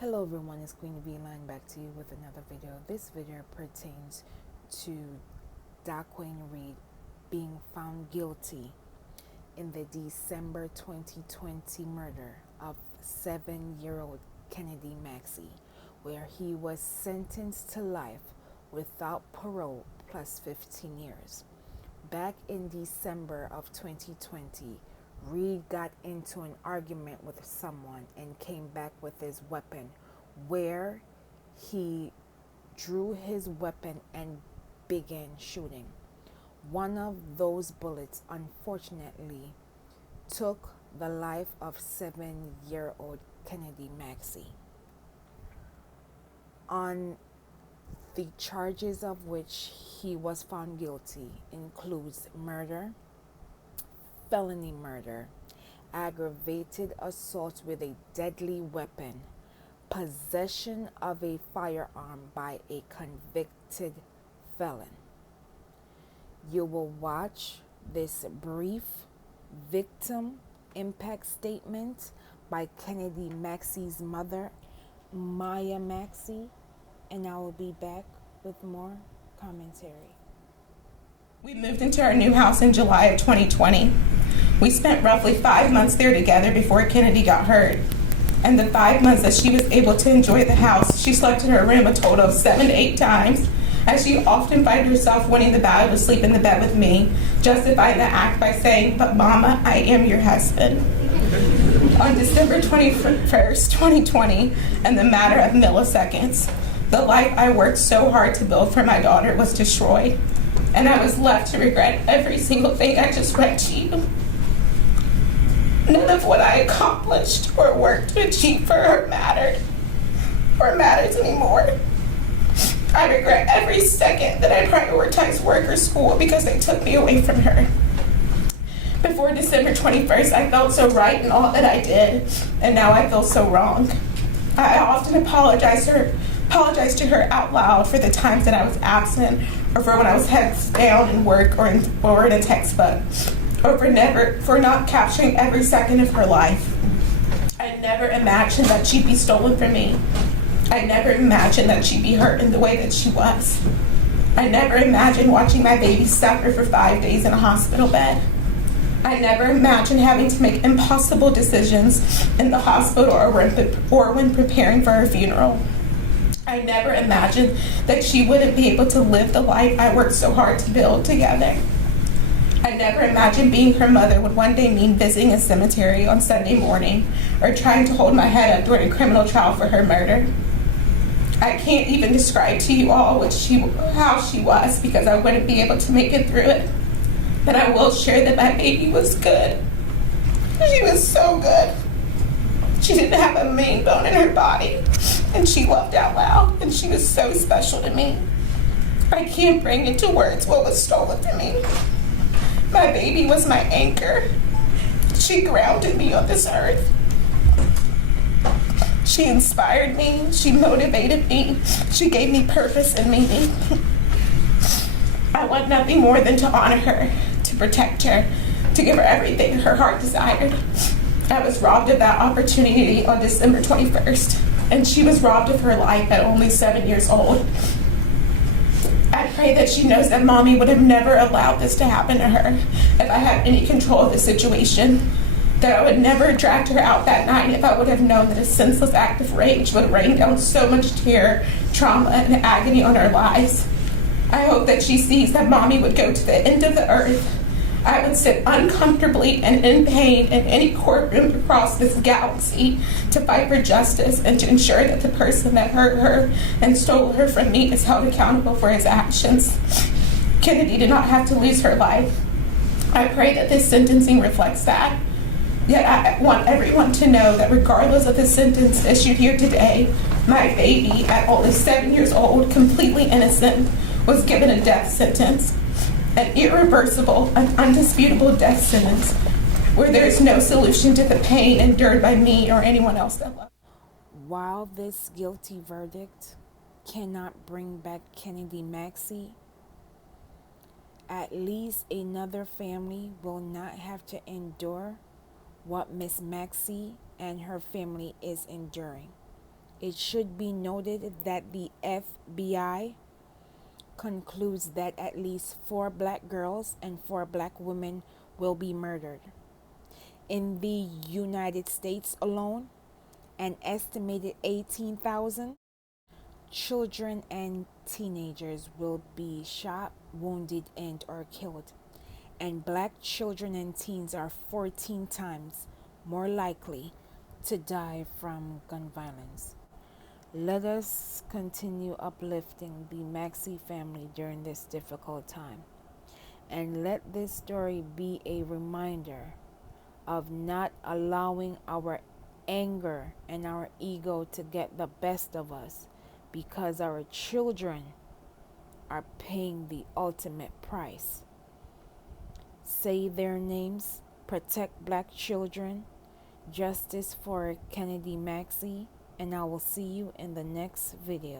Hello everyone, it's QueenVLionz back to you with another video. This video pertains to Daquan Reed being found guilty in the December 2020 murder of 7-year-old Kennedy Maxie, where he was sentenced to life without parole plus 15 years. Back in December of 2020, Reed got into an argument with someone and came back with his weapon, where he drew his weapon and began shooting. One of those bullets unfortunately took the life of 7-year-old Kennedy Maxie. On the charges of which he was found guilty includes murder, felony murder, aggravated assault with a deadly weapon, possession of a firearm by a convicted felon. You will watch this brief victim impact statement by Kennedy Maxie's mother, Maya Maxie, and I will be back with more commentary. We moved into our new house in July of 2020. We spent roughly 5 months there together before Kennedy got hurt. And the 5 months that she was able to enjoy the house, she slept in her room a total of 7 to 8 times, as she often found herself wanting the battle to sleep in the bed with me, justifying the act by saying, "But Mama, I am your husband." On December 21st, 2020, in the matter of milliseconds, the life I worked so hard to build for my daughter was destroyed. And I was left to regret every single thing I just read to you. None of what I accomplished or worked to achieve for her mattered or matters anymore. I regret every second that I prioritized work or school because they took me away from her. Before December 21st, I felt so right in all that I did, and now I feel so wrong. I often apologize to her out loud for the times that I was absent, or for when I was heads down in work or in a textbook, or for not capturing every second of her life. I never imagined that she'd be stolen from me. I never imagined that she'd be hurt in the way that she was. I never imagined watching my baby suffer for 5 days in a hospital bed. I never imagined having to make impossible decisions in the hospital or when preparing for her funeral. I never imagined that she wouldn't be able to live the life I worked so hard to build together. I never imagined being her mother would one day mean visiting a cemetery on Sunday morning or trying to hold my head up during a criminal trial for her murder. I can't even describe to you all how she was, because I wouldn't be able to make it through it. But I will share that my baby was good. She was so good. She didn't have a main bone in her body, and she loved out loud, and she was so special to me. I can't bring into words what was stolen from me. My baby was my anchor. She grounded me on this earth. She inspired me, she motivated me, she gave me purpose and meaning. I want nothing more than to honor her, to protect her, to give her everything her heart desired. I was robbed of that opportunity on December 21st, and she was robbed of her life at only 7 years old. I pray that she knows that Mommy would have never allowed this to happen to her if I had any control of the situation, that I would never have dragged her out that night if I would have known that a senseless act of rage would rain down so much terror, trauma, and agony on our lives. I hope that she sees that Mommy would go to the end of the earth. I would sit uncomfortably and in pain in any courtroom across this galaxy to fight for justice and to ensure that the person that hurt her and stole her from me is held accountable for his actions. Kennedy did not have to lose her life. I pray that this sentencing reflects that. Yet I want everyone to know that regardless of the sentence issued here today, my baby, at only 7 years old, completely innocent, was given a death sentence. An irreversible, an undisputable death sentence where there is no solution to the pain endured by me or anyone else that loves. While this guilty verdict cannot bring back Kennedy Maxie, at least another family will not have to endure what Miss Maxie and her family is enduring. It should be noted that the FBI concludes that at least 4 black girls and 4 black women will be murdered. In the United States alone, an estimated 18,000 children and teenagers will be shot, wounded, and or killed. And black children and teens are 14 times more likely to die from gun violence. Let us continue uplifting the Maxie family during this difficult time. And let this story be a reminder of not allowing our anger and our ego to get the best of us, because our children are paying the ultimate price. Say their names, protect black children, justice for Kennedy Maxie, and I will see you in the next video.